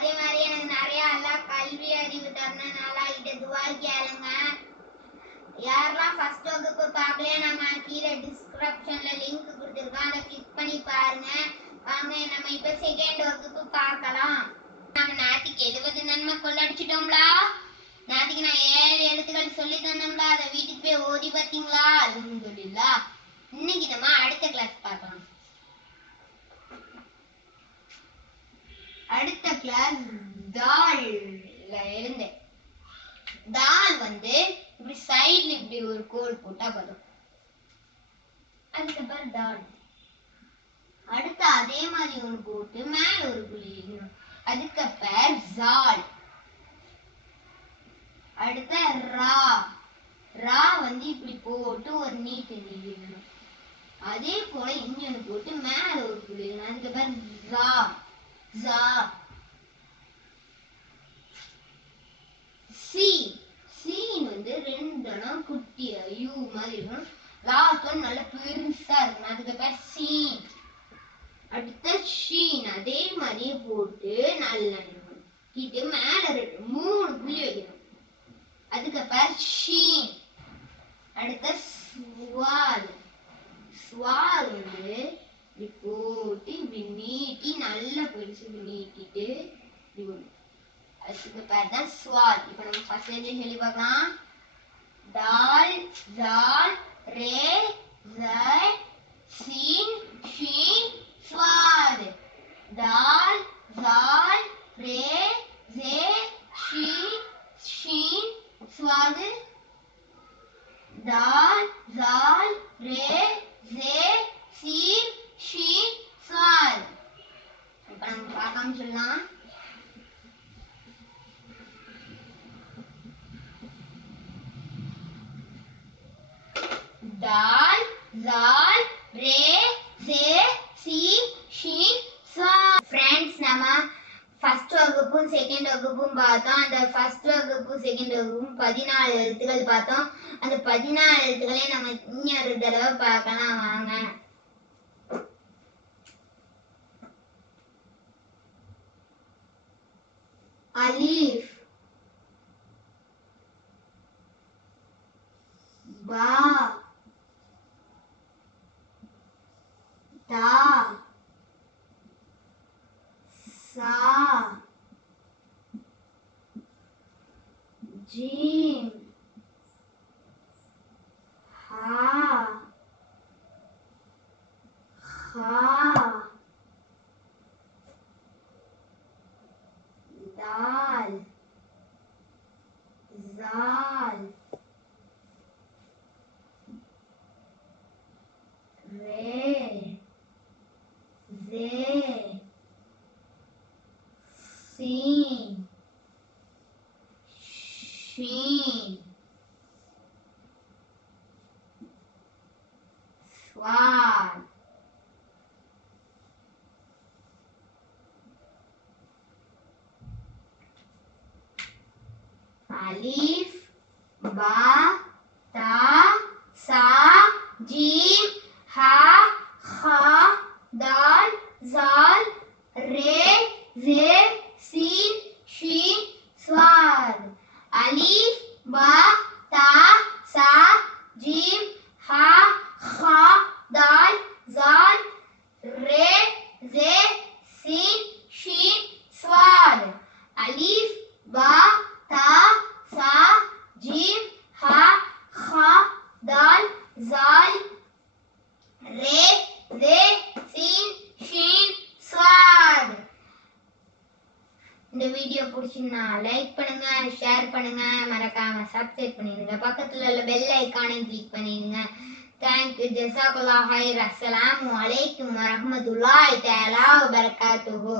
அதே மாதிரி எனக்கு நிறைய எல்லாம் கல்வி அறிவு தரணும். நல்லா கிட்ட துவா கேளுங்க யாரெல்லாம் ஃபர்ஸ்ட் வகுப்பு பார்க்கல நம்ம கீழே டிஸ்கிரிப்ஷன்ல லிங்க் கொடுத்துருக்கோம். அதை கிளிக் பண்ணி பாருங்க. வாங்க நம்ம இப்ப செகண்ட் வகுப்பு பார்க்கலாம். நம்ம நாட்டுக்கு எழுபது நன்மை கொள்ளடிச்சிட்டோம்லா? நாட்டுக்கு நான் ஏழு எழுத்துக்கள் சொல்லி தந்தோம்ல. அதை வீட்டுக்கு போய் ஓதி பார்த்தீங்களா? அல்ஹம்துலில்லா இன்னைக்கு நம்ம அடுத்த கிளாஸ் பார்க்கலாம். கிளாஸ் தால்ல இருந்து தால் வந்து இப்படி சைடுல இப்படி ஒரு கோல் போட்டா போதும். அதுக்கப்புறம் தால் அடுத்து அதே மாதிரி ஒரு போட்டு மேல ஒரு புள்ளி எழுதணும் அதுக்கு பேர் ஜால் அடுத்த ரா. ரா வந்து இப்படி போட்டு ஒரு நீட்டு நீக்கணும் அதே போல இங்க போட்டு மேல ஒரு புள்ளி வைக்கணும் அதுக்கு பேர் ஜா ஜா சீன் சீன் வந்து ரெண்டுனா குட்டி ஐயோ மாதிரி இருக்கும் லாஸ்ட் ஒன் நல்ல பெருசா இருக்கும் அதுக்கு பேர் சீன் அடுத்த ஷீன் அதே மாதிரியே போட்டு நல்லா இருக்கணும் மேல ரெண்டு மூணு புள்ளி வைக்கணும். அதுக்கு பேர் ஷீன் அடுத்த ஸ்வால் ஸ்வால் வந்து இப்படி போட்டு இப்படி நீட்டி நல்லா பெருசு நீட்டிட்டு அதுக்கு பேர் தான் ஸ்வால் இப்போ நம்ம ஃபர்ஸ்ட் எழுதி சொல்லி பார்க்கலாம். டால் ஜால் ரே ஜ சீன் ஷீன் ஸ்வால் டால் ஜால் ரே ஜே ஷீன் ஷீன் ஸ்வால் டால் ஜால் ரே ஜே சீன் ஷீன் ஸ்வால் இப்போ நம்ம பார்க்காம சொல்லலாம். டால் லால் ரே சே சி ஷீன் ஸ்வா ஃப்ரெண்ட்ஸ் நம்ம ஃபர்ஸ்ட் வகுப்பும் செகண்ட் வகுப்பும் பார்த்தோம். அந்த ஃபர்ஸ்ட் வகுப்பும் செகண்ட் வகுப்பும் பதினாலு எழுத்துக்கள் பார்த்தோம். அந்த பதினாலு எழுத்துக்களே நம்ம இன்னொரு தடவை பார்க்கலாம் வாங்க. அலீஃப். பா. 나, 짐, 하, 하, 달, 잘, 왜, 제, Sim. Sim. Fly. Alif, ba. ब ता सा हा खा दाल जाल रे अलीफ बा हा खा दाल இந்த வீடியோ பிடிச்சிருந்தா லைக் பண்ணுங்க ஷேர் பண்ணுங்க. மறக்காம சப்ஸ்கிரைப் பண்ணிடுங்க. பக்கத்தில் உள்ள பெல் ஐக்கானை கிளிக் பண்ணிடுங்க. தேங்க்யூ ஜசாகுல்லா ஹைர் அஸ்லாம் வலைக்கும் வரமத்துல்லாய் தேலா வரகாத்துஹு